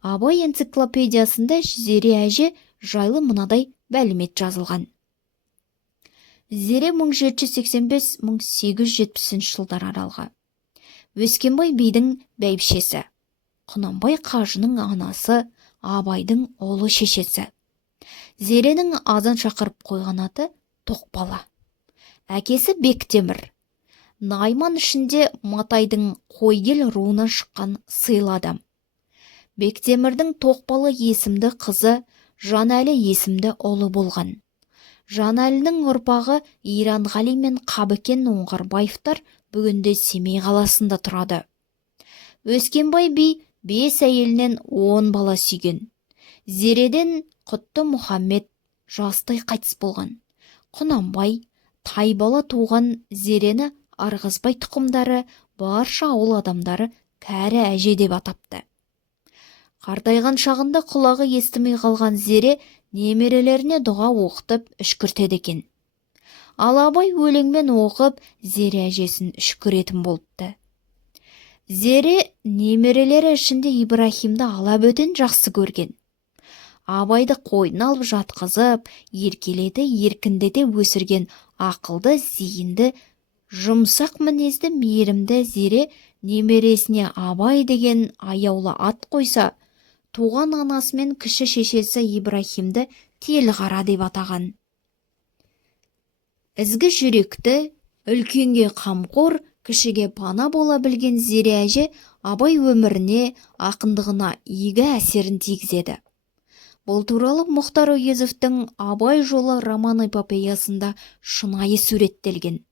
Абай энциклопедиясында Зере әже жайлы мынадай мәлімет жазылған. Зере 1785-1870 жылдар аралығы. Өскенбай бидің бәйбішесі, Құнанбай қажының анасы, Абайдың ұлы шешесі. Зеренің азан шақырып қойған аты Тоқбала. Әкесі Бектемір. Найман ішінде Матайдың Қойгел руынан шыққан сыйлы адам. Бектемірдің Тоқбала есімді қызы Жанәлі есімді ұлы болған. Жанәлінің ұрпағы Иранғали мен Қабыкен Оңғарбаевтар бүгінде Семей қаласында тұрады. Өскенбай би 5 әйелінен 10 бала сүйген. Зереден Құтты Мұхаммед жастай қайтыс болған. Құнанбай, Тайбала туған Зерені Ырғызбай тұқымдары барша ауыл адамдары кәрі әже деп атапты. Қартайған шағында құлағы естімей қалған Зере немерелеріне дұға оқытып үшкіртеді екен. Ал Абай өлеңмен оқып Зере әжесін үшкіретін болыпты. Зере немерелері ішінде Ибрахимді алабөтен жақсы көрген. Абайды қойнына алып жатқызып, еркелете еркіндете өсірген ақылды, зейінді, жұмсақ мінезді, мейірімді Зере немересіне Абай деген аяулы ат қойса, туған анасы мен кіші шешесі Ибрахимді Телғара деп атаған. Ізгі жүректі, үлкенге қамқор, кішіге пана бола білген Зере әже Абай өміріне, ақындығына игі әсерін тигізеді. Бұл туралы Мұхтар Әуезовтің Абай жолы роман-эпопеясында шынайы суреттелген.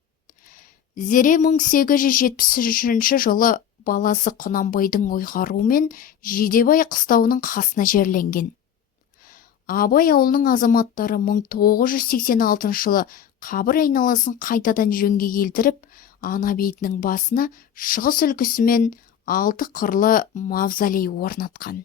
Зере 1873 жылы баласы Құнанбайдың ұйғаруымен Жидебай қыстауының қасына жерленген. Абай ауылының азаматтары 1986 жылы қабір айналасын қайтадан жөнге келтіріп, ана бейітінің басына шығыс үлгісімен 6 қырлы мавзолей орнатқан.